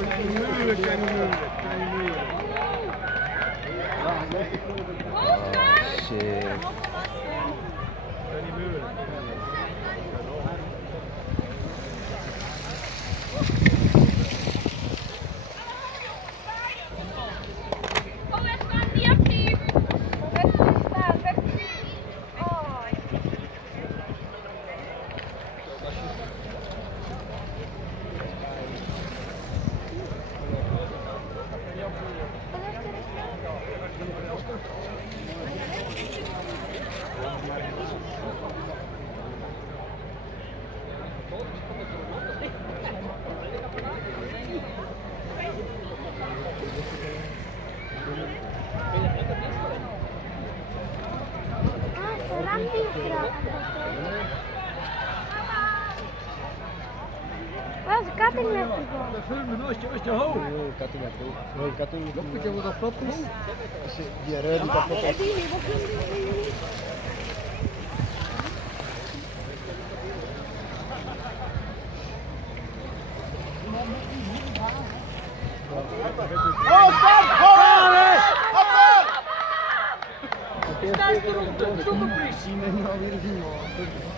moeilijk, kan niet moeilijk. Shit. Was cutting met the ball. Filmen, als je hoog. Ik heb wat plat is. Die reur die kapot is. Sta eens eronder, zoek een pries. Zie me nou weer zien, man.